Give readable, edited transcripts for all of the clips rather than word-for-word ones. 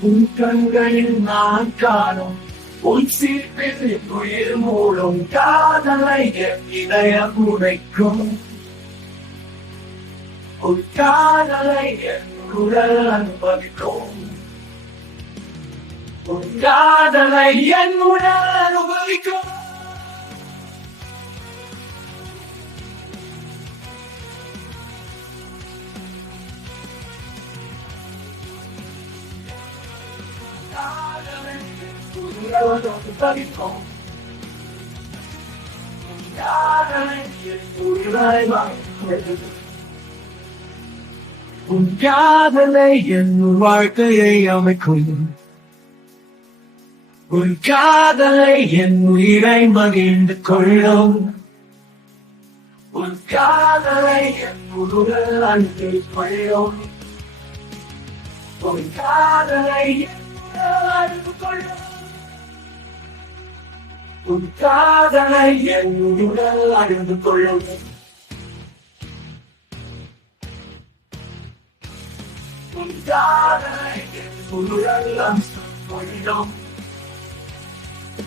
உன் கண்களில் நான் காணும் உன் சீர்பில் உயிர் மூடும் காதலை என் இதயம் உடைக்கும். உன் காதலை என் உடல் அனுபவிக்கும். உன் காதலை என் உடல் அனுபவிக்கும். உன் காதலை என் வாழ்க்கையை அமைக்கும். உன் காதலை என் உயிரை மகிழ்ந்து கொள்ளும். உன் காதலை என் உடல் அன்பு கொள்ளும். உன் காதலை என் உடல் அன்பு கொள்ளும். உன் காதலை என் உடல் அன்பு கொள்ளும். உன் காதலை என் உடல் அன்பு கொள்ளும்.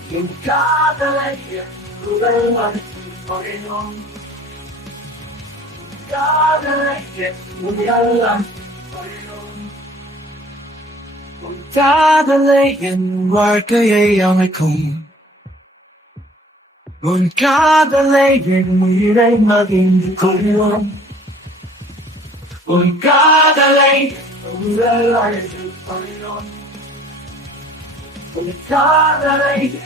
உன் காதலை என் உடல் அன்பு கொள்ளும். காதலை என் உடல் அன்பு கொள்ளும். உன் காதலை என் வாழ்க்கையை அமைக்கும். உன் காதலை என் உயிரை மகிழ்ந்து கொள்ளும். உன் காதலை உடல் அழகு கொள்ளும். உன் காதலை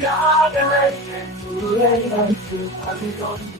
காதலை என் உயிரை மகிழ்ந்து கொள்ளும்.